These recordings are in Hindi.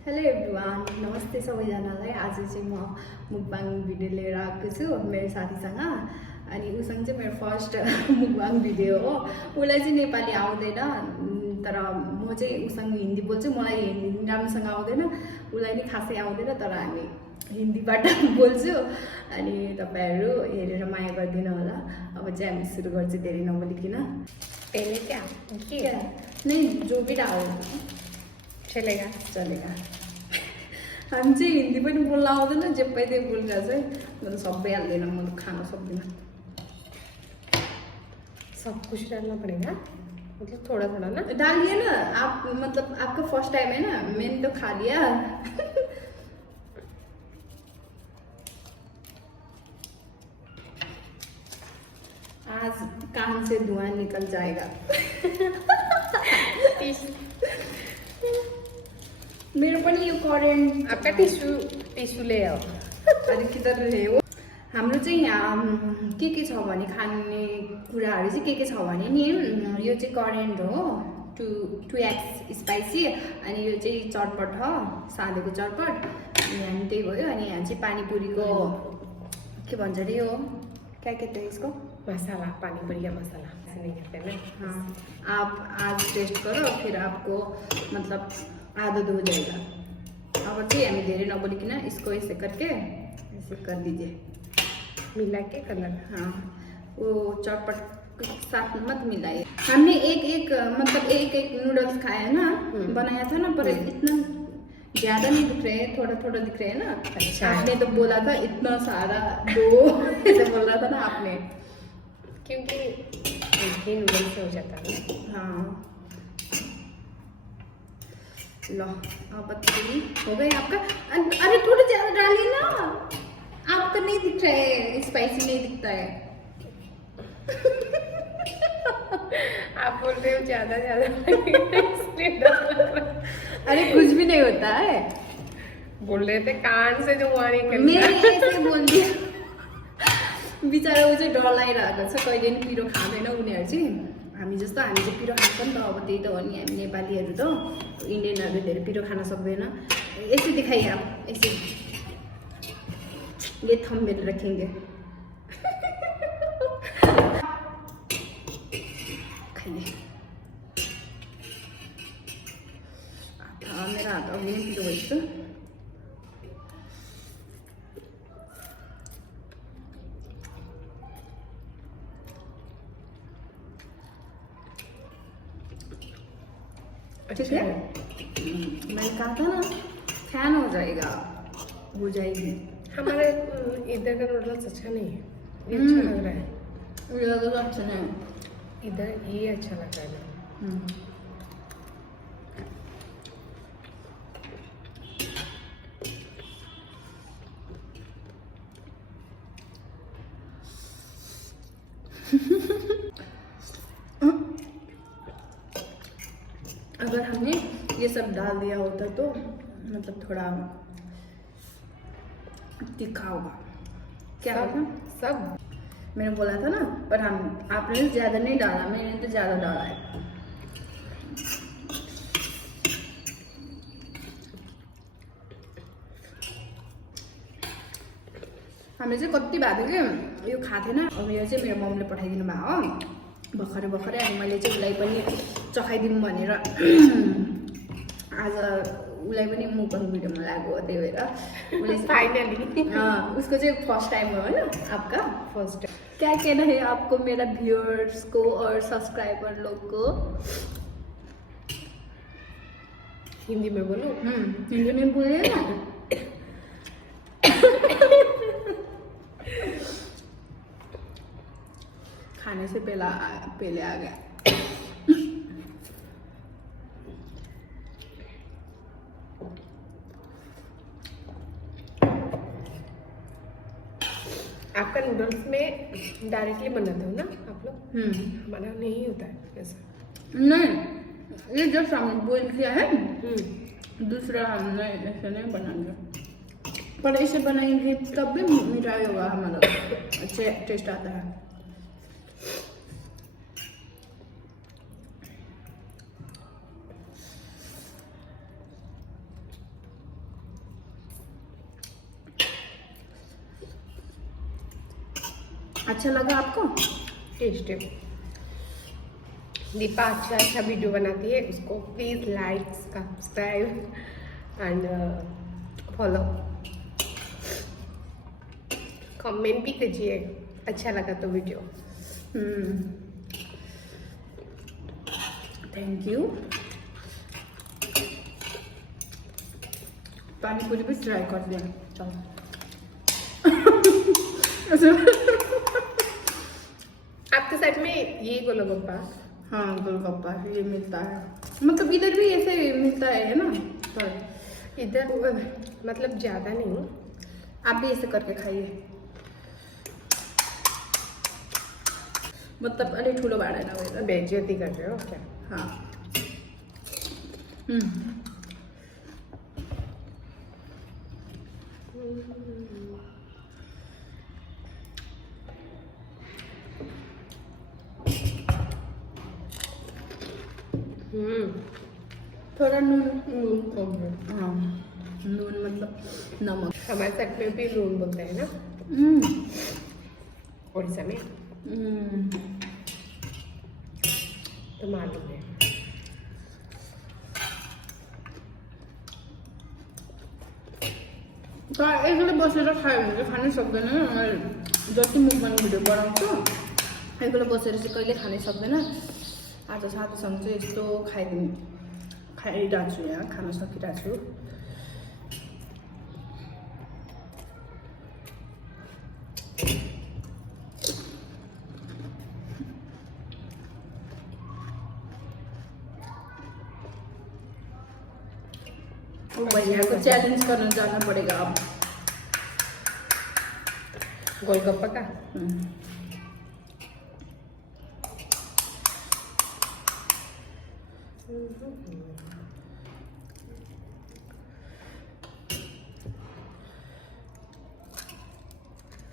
हेलो एभ्रिवान, नमस्ते सबैजनालाई। आज चाहिँ म मुकबाङ भिडियो लिएर आएको छु मेरो साथीसँग। अनि उसँग चाहिँ मेरो फर्स्ट मुकबाङ भिडियो हो। उसलाई चाहिँ नेपाली आउँदैन, तर म चाहिँ उसँग हिन्दी बोल्छु। मलाई हिन्दी राम्रोसँग आउँदैन, उसलाई नि खासै आउँदैन, तर हामी हिन्दीबाट बोल्छु। अनि तपाईहरु हेरेर माया गरिदिनु होला। अब चाहिँ हामी सुरु गर्छौँ धेरै नबोलिकन। पहले क्या नहीं, जो भी डालो चलेगा। हामी चाहिँ हिन्दी पनि बोल्न आउँदैन, जे पाइ त्यही बोलिरहेको चाहिँ म त सबै हाल्दैन, म त खान सक्दिनँ। सब कुछ डालना पड़ेगा, मतलब थोड़ा थोड़ा ना। डालिए ना आप, मतलब आपका फर्स्ट टाइम है ना, मैंने तो खा लिया। आज कान से धुआं निकल जाएगा। मेरो पनि यो करेन्ट। आपका टिस्यू ले आओ। अरे किधर रहे हो। हाम्रो चाहिँ यहाँ के छ भने खाने कुराहरू चाहिँ के छ भने नि, यो चाहिँ करेन्ट हो 2x स्पाइसी। अनि यो चाहिँ चटपट हो, साधेको चटपट। अनि त्यही भयो। अनि यहाँ चाहिँ पानीपुरीको के भन्छ अरे यो, क्या कहते हैं इसको, मसाला, पानीपुरी का मसाला नहीं कहते ना। हाँ, आप आज टेस्ट करो, फिर आपको मतलब आदत हो जाएगा। अब चाहिँ हामी धेरै नबोलिकन इसको ऐसे करके ऐसे कर दीजिए, मिला के कलर। हाँ, वो चटपट के साथ मत मिलाइए। हमने एक मतलब एक नूडल्स खाया ना, बनाया था ना, पर इतना ज्यादा नहीं दिख रहे हैं, थोड़ा थोड़ा दिख रहे हैं ना। अच्छा, आपने तो बोला था इतना सारा दो ऐसे बोल रहा था ना आपने, क्योंकि एक ही नूडल्स से हो जाता है। हाँ, लो अब बताइए हो गया आपका। अरे थोड़ा ज्यादा डालिए ना, आपका नहीं दिख रहा है, स्पाइसी नहीं दिखता है। आप बोल रहे हो ज्यादा अरे कुछ भी नहीं होता है, बोल रहे थे कान से जो वहाँ निकल। मैंने ऐसे बोल दिया। बिचारा ऊ चाहिँ डरलाइरहेको छ, कहिले पनि पिरो खाँदैन उनीहरू चाहिँ। हामी जस्तो हामी चाहिँ पिरो खान्छ नि त, अब त्यही त हो नि। हामी नेपालीहरू त इन्डियनहरू धेरै पिरो खान सक्दैन। ऐसे दिखाइए आप, ऐसे ये थंबनेल रखेंगे। खाइए। मेरा हात अघि नै पिरो भइसक्यो। ठीक है, मैंने कहा था ना फैन हो जाएगा, हो जाएगी। हमारे इधर का नूडल्स अच्छा नहीं है, ये अच्छा लग रहा है। मुझे लगा अच्छा नहीं, इधर ये अच्छा लग रहा है। अगर हमने ये सब डाल दिया होता तो मतलब थोड़ा तीखा होगा। क्या होगा सब मैंने बोला था ना, पर आपने ज्यादा नहीं डाला, मैंने तो ज्यादा डाला है। हामीले चाहिँ कति भएको थियो कि यो खाएको थिएन। अब यो चाहिँ मेरो मम्मीले पठाइदिनु भएको हो भर्खरै भर्खरै। अनि मैले चाहिँ उसलाई पनि चखाइदिउँ भनेर आज उसलाई पनि मुकबाङ भिडियोमा लाग्यो, त्यही भएर उसले फाइनली उसको चाहिँ फर्स्ट टाइम हो होइन। आपका फर्स्ट टाइम। क्या कहना है आपको मेरा व्यूअर्स को और सब्सक्राइबर लोग को? हिंदी में बोलो। हिंदी में बोलिए ना। खाने से पहले आ गया। आपका नूडल्स में डायरेक्टली बनाते हो ना आप लोग? हमारा नहीं होता है ऐसा। नहीं, ये जस्ट हमने बॉइल किया है, दूसरा हमने ऐसे नहीं बनाएंगे। पर ऐसे बनाएंगे तब भी मीठा होगा हमारा, अच्छा टेस्ट आता है। अच्छा लगा आपको? टेस्टी। दीपा अच्छा वीडियो बनाती है, उसको please like subscribe and follow. Comment भी कीजिए अच्छा लगा तो वीडियो। Thank you. पानी पूरी भी ट्राई करते हैं, चलो। आपके साइड में ये गोलगप्पा? हाँ, गोलगप्पा ये मिलता है, मतलब इधर भी ऐसे मिलता है ना, पर इधर मतलब ज़्यादा नहीं। आप भी ऐसे करके खाइए, मतलब अलि ठुलो भाँडा नभएर। बेइज्जती कर रहे हो क्या? हाँ। थोड़ा नून कम है। हाँ, नून मतलब नमक। हमारे साइड में भी लून बोलते हैं ना, उड़ीसा में। तो मालूम है। एक्लै बसेर खायो भने चाहिँ खानै सक्दैन। जति मुखबाङ भिडियो बनाउँछु एक्लै बसेर चाहिँ कहिले खानै सक्दैन। आज साथीसँग चाहिँ यस्तो खाइरहेको छु, यहाँ खान सकिरहेको छु। भैया को चैलेंज करना जाना पड़ेगा अब। गोलगप्पा का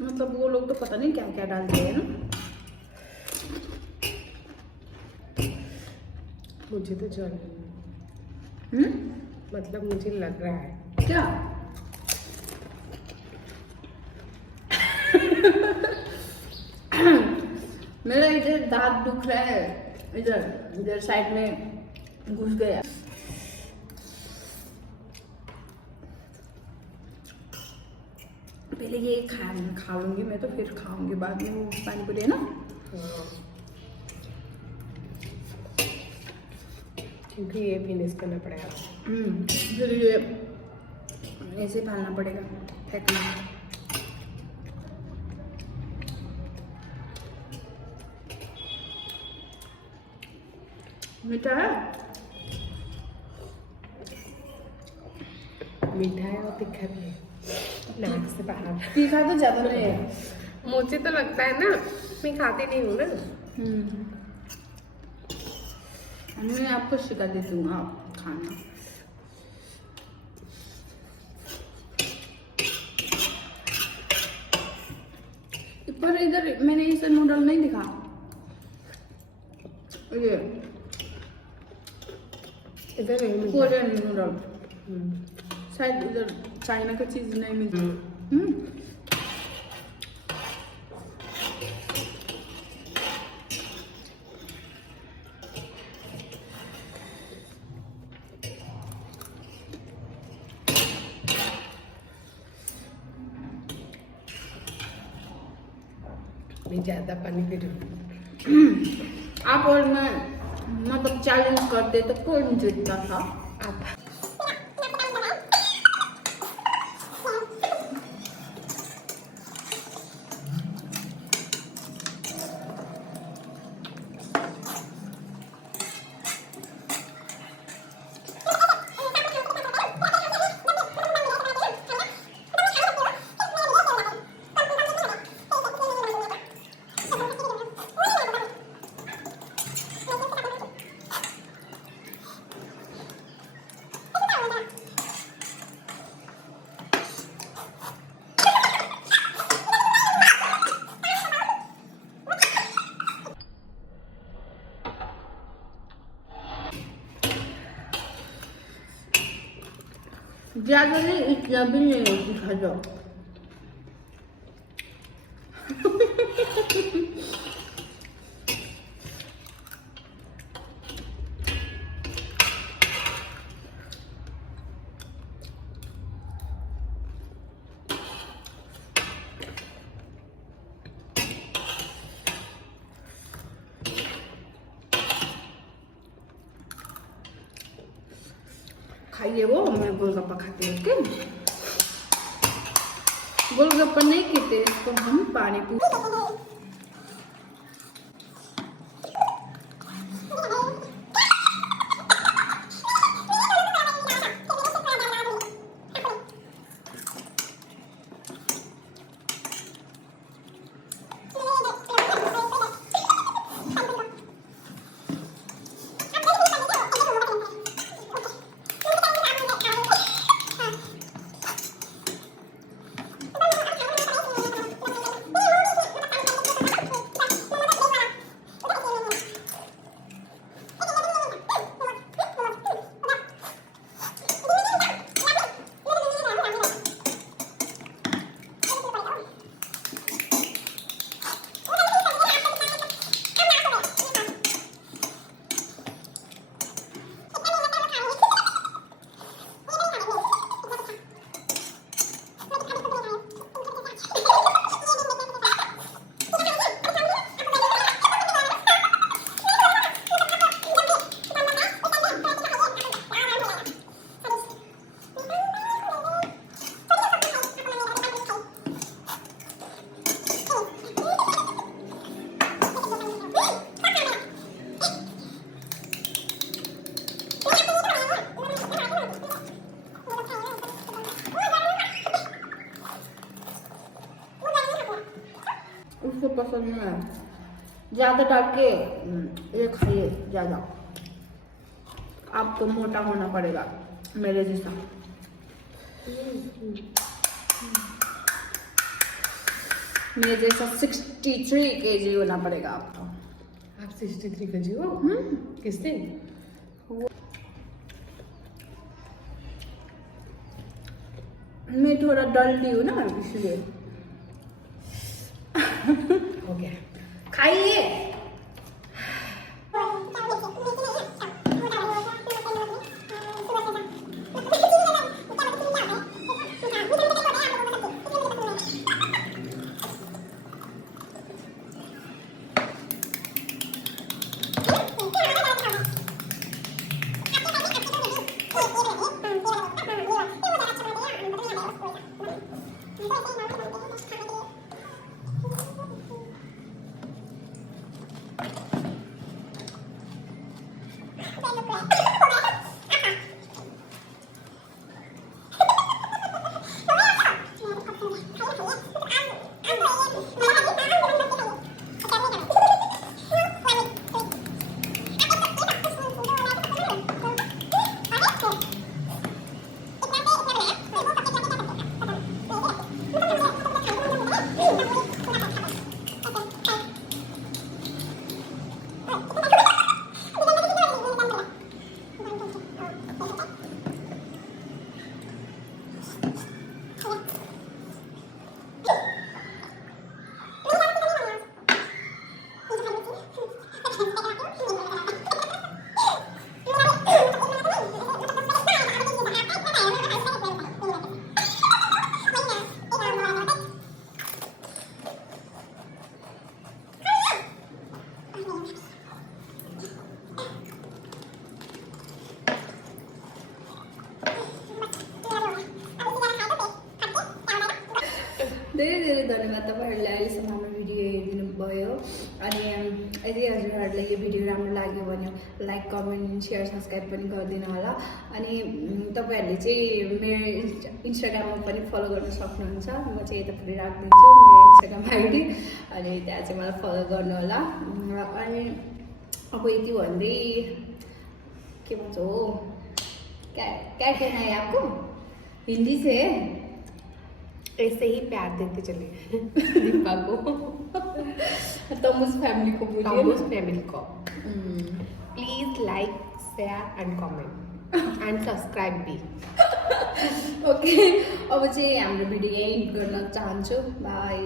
मतलब वो लोग तो पता नहीं क्या क्या डालते हैं ना। मुझे तो चल मतलब मुझे लग रहा है क्या मेरा इधर दांत दुख रहा है, इधर साइड में घुस गया। पहले ये खा लूंगी मैं, तो फिर खाऊंगी बाद में वो पानी पूरी, है ना। क्योंकि ये फिनिश करना पड़ेगा। फिर ये ऐसे डालना पड़ेगा, फेंकना। मीठा है, मीठा है और तीखा भी है, नाक से बाहर। तीखा तो ज्यादा नहीं है, मुझे तो लगता है ना, मैं खाती नहीं हूँ ना। मैं आपको सिखा देती हूँ, आप खाना। पर इधर मैंने इसे नूडल नहीं दिखा, ये इधर नहीं मिलता। कोरियन नूडल, शायद इधर चाइना का चीज नहीं मिलती। मैं ज़्यादा पानी पी रही हूँ। आप और मैं मतलब चैलेंज करते तो कौन जीतता था? आप ज्यादा नहीं, इतना भी नहीं होती, खा जाओ। खाइए वो मैं गोलगप्पा खाते हैं क्या? गोलगप्पा नहीं कहते इसको हम पानीपुरी। उसको पसंद नहीं है ज़्यादा डाल के ये खाइए ज़्यादा। आपको मोटा होना पड़ेगा मेरे जैसा। मेरे जैसा 63 kg होना पड़ेगा आपको। आप 63 kg हो? किस दिन? मैं थोड़ा डल्ली हूँ ना इसलिए। हो गया, खाइए। धेरै धेरै धन्यवाद तपाईँहरूले अहिलेसम्म हाम्रो भिडियो हेरिदिनु भयो। अनि यदि हजुरहरूलाई यो भिडियो राम्रो लाग्यो भने लाइक कमेन्ट सेयर सब्सक्राइब पनि गरिदिनु होला। अनि तपाईँहरूले चाहिँ मेरो इन्स्टाग्राममा पनि फलो गर्न सक्नुहुन्छ। म चाहिँ यतापट्टि राखिदिन्छु मेरो इन्स्टाग्राम आइडी, अनि त्यहाँ चाहिँ मलाई फलो गर्नु होला। अनि अब यति भन्दै के भन्छ हो क्या क्या कहना है आपको हिंदी से? ऐसे ही प्यार देते चले दीपा को, तमुज फैमिली को बोलिए, तमुज फैमिली को please like share and comment and subscribe भी। ओके अब चाहिँ हाम्रो भिडियो यही गर्न चाहन्छु। बाई।